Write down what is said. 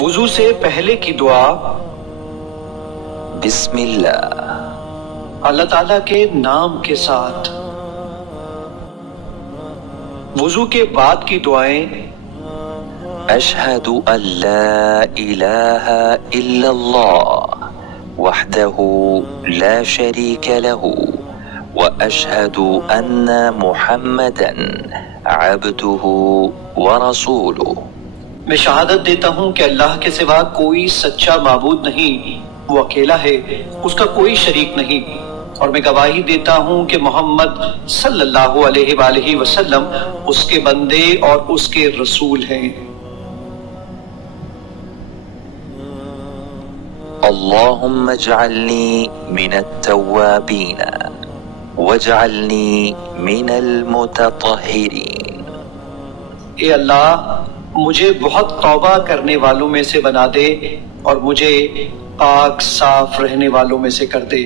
وضو سے پہلے کی دعا بسم اللہ، اللہ تعالیٰ کے نام کے ساتھ۔ وضو کے بعد کی دعائیں اشہد ان لا الہ الا اللہ وحدہ لا شریک لہ واشہد ان محمدا عبدہ ورسولہ۔ میں شہادت دیتا ہوں کہ اللہ کے سوا کوئی سچا معبود نہیں، وہ اکیلا ہے، اس کا کوئی شریک نہیں، اور میں گواہی دیتا ہوں کہ محمد صلی اللہ علیہ وآلہ وسلم اس کے بندے اور اس کے رسول ہیں۔ اللہم اجعلنی من التوابین واجعلنی من المتطہرین۔ اے اللہ، مجھے بہت توبہ کرنے والوں میں سے بنا دے اور مجھے پاک صاف رہنے والوں میں سے کر دے۔